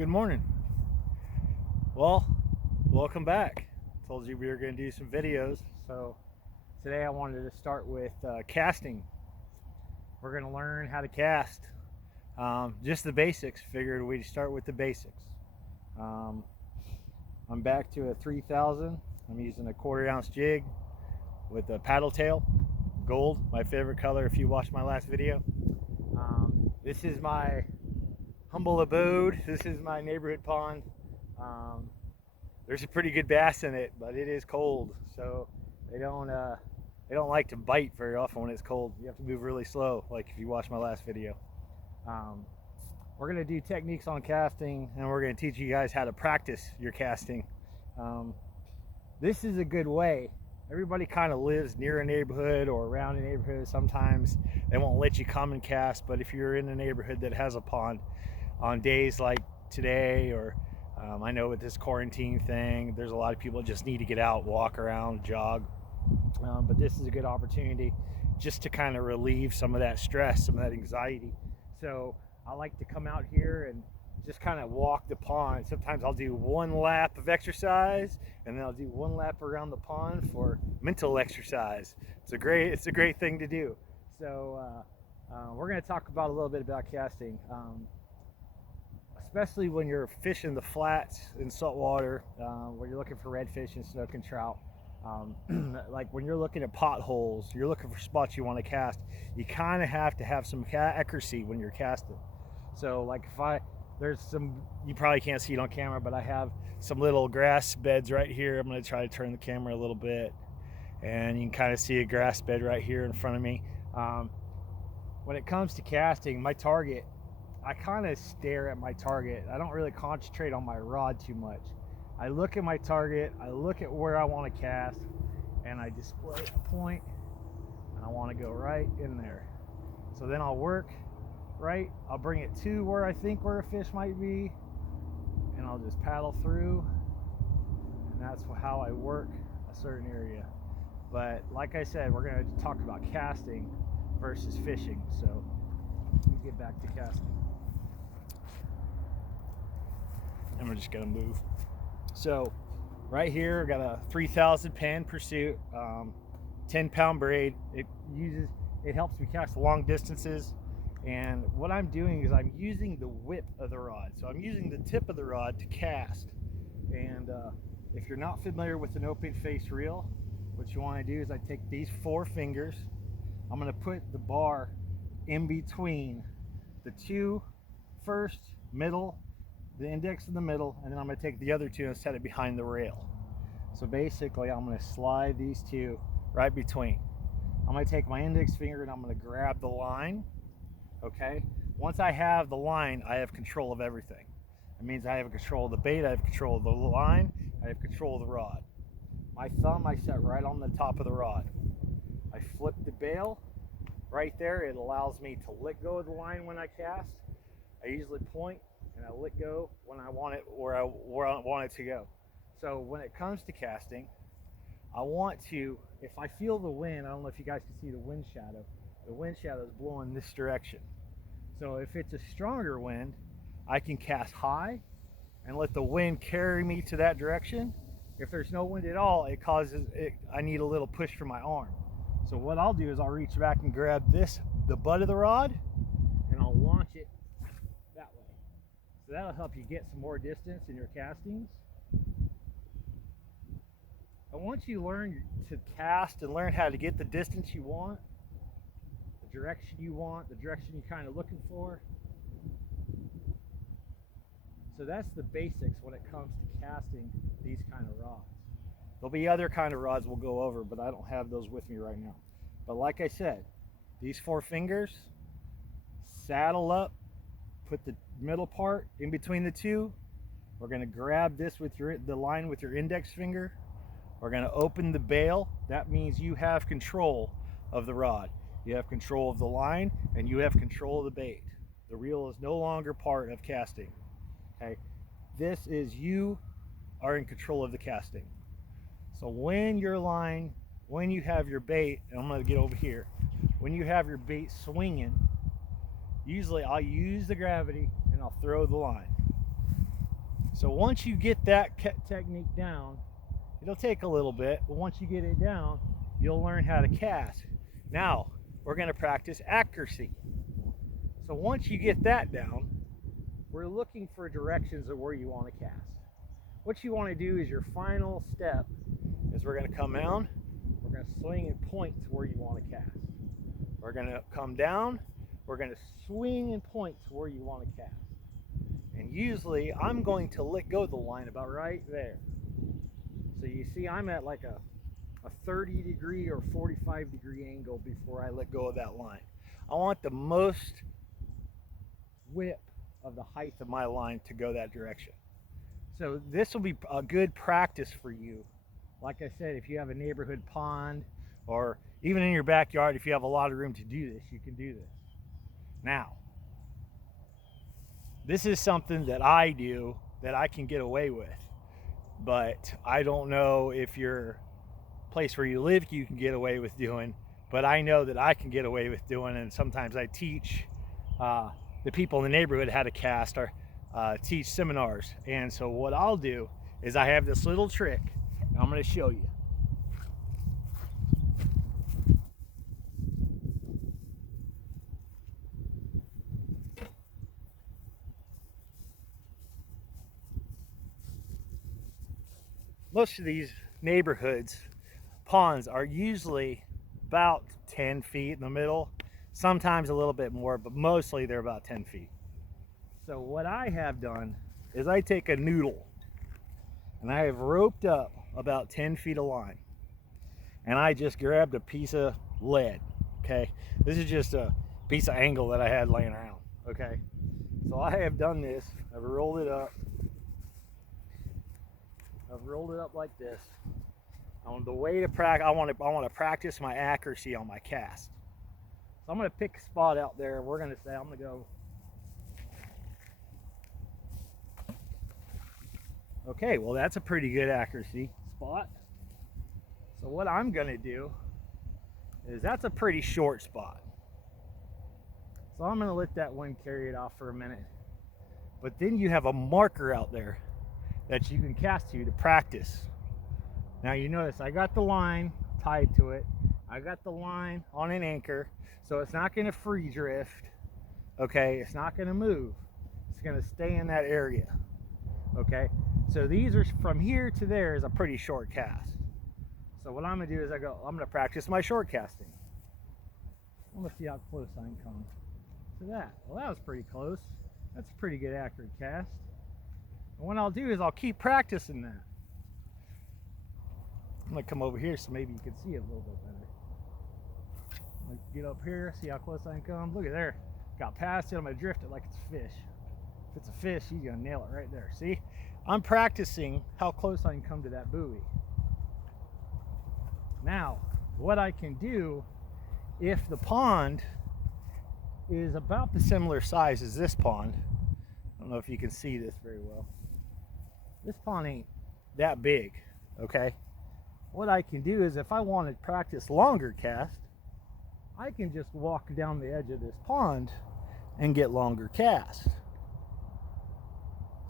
Good morning. Well, welcome back. Told you we were going to do some videos. So today I wanted to start with casting. We're going to learn how to cast. Just the basics. Figured we'd start with the basics. I'm back to a 3000. I'm using a 1/4 ounce jig with a paddle tail, gold, my favorite color if you watched my last video. This is my humble abode. This is my neighborhood pond. There's a pretty good bass in it, but it is cold, so they don't like to bite very often when it's cold. You have to move really slow, like if you watch my last video. We're gonna do techniques on casting, and we're gonna teach you guys how to practice your casting. This is a good way. Everybody kind of lives near a neighborhood or around a neighborhood. Sometimes they won't let you come and cast, but if you're in a neighborhood that has a pond, on days like today, or I know with this quarantine thing, there's a lot of people that just need to get out, walk around, jog. But this is a good opportunity just to kind of relieve some of that stress, some of that anxiety. So I like to come out here and just kind of walk the pond. Sometimes I'll do one lap of exercise, and then I'll do one lap around the pond for mental exercise. It's a great thing to do. So we're going to talk about a little bit about casting. Especially when you're fishing the flats in salt water, where you're looking for redfish and snook and trout. Like when you're looking at potholes, you're looking for spots you want to cast, you kind of have to have some accuracy when you're casting. So like there's some, you probably can't see it on camera, but I have some little grass beds right here. I'm going to try to turn the camera a little bit, and you can kind of see a grass bed right here in front of me. When it comes to casting, my target, I kind of stare at my target. I don't really concentrate on my rod too much. I look at my target, I look at where I want to cast, and I display a point, and I want to go right in there. So then I'll work right, I'll bring it to where I think where a fish might be, and I'll just paddle through, and that's how I work a certain area. But like I said, we're going to talk about casting versus fishing. So let me get back to casting. And we're just gonna move. So right here, I got a 3000 Penn Pursuit, 10-pound braid. It helps me cast long distances. And what I'm doing is I'm using the whip of the rod. So I'm using the tip of the rod to cast. And if you're not familiar with an open face reel, what you want to do is I take these 4 fingers. I'm going to put the bar in between the 2 first, middle, the index in the middle, and then I'm going to take the other 2 and set it behind the rail. So basically I'm going to slide these 2 right between. I'm going to take my index finger and I'm going to grab the line. Okay, once I have the line, I have control of everything. It means I have control of the bait, I have control of the line, I have control of the rod. My thumb I set right on the top of the rod. I flip the bail right there. It allows me to let go of the line when I cast. I usually point and I let go when I want it where I want it to go. So when it comes to casting, I want to, if I feel the wind, I don't know if you guys can see the wind shadow. The wind shadow is blowing this direction. So if it's a stronger wind, I can cast high and let the wind carry me to that direction. If there's no wind at all, I need a little push from my arm. So what I'll do is I'll reach back and grab the butt of the rod, and I'll launch it that way. So that'll help you get some more distance in your castings. And once you learn to cast and learn how to get the distance you want, the direction you want, the direction you're kind of looking for. So that's the basics when it comes to casting these kind of rods. There'll be other kind of rods we'll go over, but I don't have those with me right now. But like I said, these 4 fingers, saddle up, put the middle part in between the 2. We're going to grab this with the line with your index finger. We're going to open the bail. That means you have control of the rod. You have control of the line, and you have control of the bait. The reel is no longer part of casting. Okay, this is you are in control of the casting. So when your line, when you have your bait, and I'm going to get over here, when you have your bait swinging, usually I'll use the gravity and I'll throw the line. So once you get that technique down, it'll take a little bit, but once you get it down, you'll learn how to cast. Now, we're going to practice accuracy. So once you get that down, we're looking for directions of where you want to cast. What you want to do is your final step is we're going to come down, we're going to swing and point to where you want to cast. We're going to come down, we're going to swing and point to where you want to cast. And usually I'm going to let go of the line about right there. So you see I'm at like a 30 degree or 45 degree angle before I let go of that line. I want the most width of the height of my line to go that direction. So this will be a good practice for you. Like I said, if you have a neighborhood pond or even in your backyard, if you have a lot of room to do this, you can do this. Now, this is something that I do that I can get away with, but I don't know if your place where you live you can get away with doing, but I know that I can get away with doing, and sometimes I teach the people in the neighborhood how to cast or teach seminars. And so what I'll do is I have this little trick, and I'm going to show you. Most of these neighborhoods, ponds are usually about 10 feet in the middle, sometimes a little bit more, but mostly they're about 10 feet. So what I have done is I take a noodle and I have roped up about 10 feet of line, and I just grabbed a piece of lead. Okay, this is just a piece of angle that I had laying around. Okay, so I have done this. I've rolled it up. I've rolled it up like this. On the way to practice, I want to practice my accuracy on my cast. So I'm going to pick a spot out there, and we're going to say I'm going to go. Okay, well that's a pretty good accuracy spot. So what I'm going to do is that's a pretty short spot. So I'm going to let that wind carry it off for a minute. But then you have a marker out there that you can cast to practice. Now you notice I got the line tied to it. I got the line on an anchor, so it's not going to free drift. Okay, it's not going to move. It's going to stay in that area. Okay, so these are from here to there is a pretty short cast. So what I'm going to do is I'm going to practice my short casting. I'm going to see how close I can come to that. Well, that was pretty close. That's a pretty good accurate cast. And what I'll do is I'll keep practicing that. I'm going to come over here so maybe you can see it a little bit better. I'm going to get up here, see how close I can come. Look at there. Got past it. I'm going to drift it like it's a fish. If it's a fish, he's going to nail it right there. See? I'm practicing how close I can come to that buoy. Now, what I can do, if the pond is about the similar size as this pond, I don't know if you can see this very well. This pond ain't that big, okay? What I can do is if I want to practice longer cast, I can just walk down the edge of this pond and get longer cast.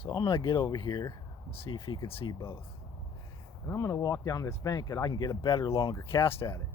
So I'm going to get over here and see if you can see both. And I'm going to walk down this bank and I can get a better, longer cast at it.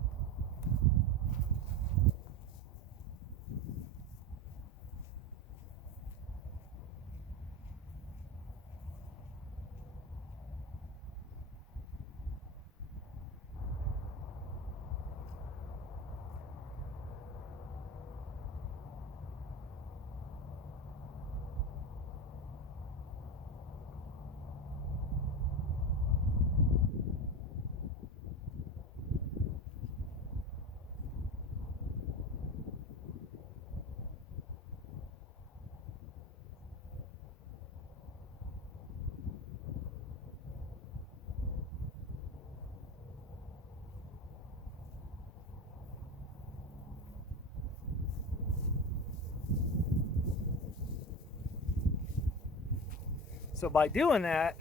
So by doing that,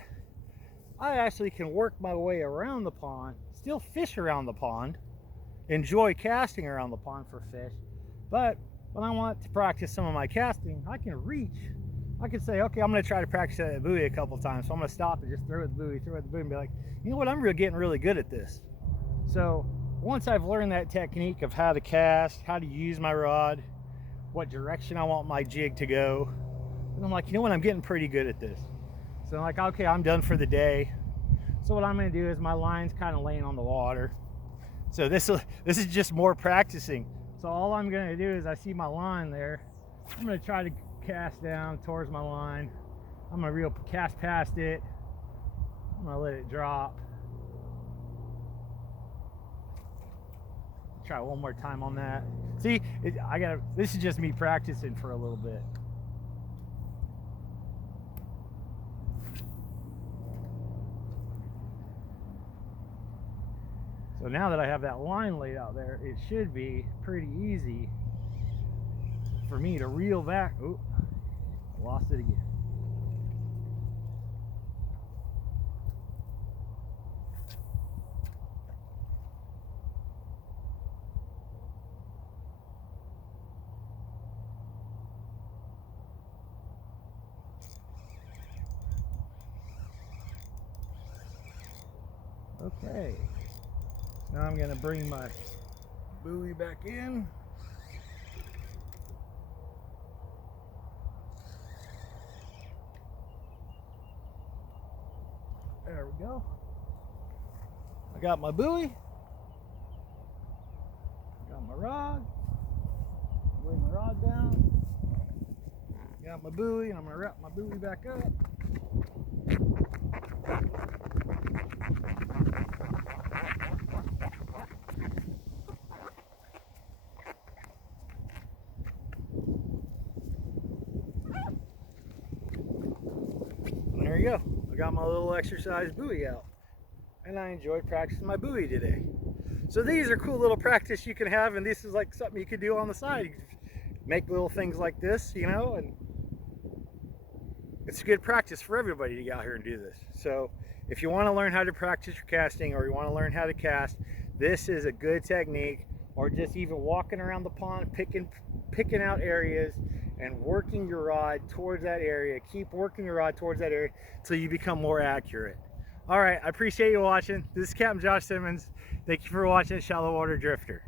I actually can work my way around the pond, still fish around the pond, enjoy casting around the pond for fish, but when I want to practice some of my casting, I can reach I could say, okay, I'm going to try to practice that buoy a couple times. So I'm going to stop and just throw it the buoy, and be like, you know what, I'm really getting really good at this. So once I've learned that technique of how to cast, how to use my rod, what direction I want my jig to go, and I'm like, you know what, I'm getting pretty good at this. So I'm like, okay, I'm done for the day. So what I'm going to do is my line's kind of laying on the water. So this is just more practicing. So all I'm going to do is I see my line there. I'm going to try to cast down towards my line. I'm going to cast past it. I'm going to let it drop. Try one more time on that. See, this is just me practicing for a little bit. So now that I have that line laid out there, it should be pretty easy for me to reel back. Oh, lost it again. Okay. Now I'm going to bring my buoy back in. There we go. I got my buoy. Got my rod. Lay my rod down. Got my buoy, and I'm going to wrap my buoy back up. There you go. I got my little exercise buoy out, and I enjoyed practicing my buoy today. So these are cool little practice you can have, and this is like something you could do on the side. You make little things like this, you know, and it's good practice for everybody to get out here and do this. So if you want to learn how to practice your casting, or you want to learn how to cast, this is a good technique. Or just even walking around the pond, picking out areas and working your rod towards that area. Keep working your rod towards that area until you become more accurate. All right, I appreciate you watching. This is Captain Josh Simmons. Thank you for watching Shallow Water Drifter.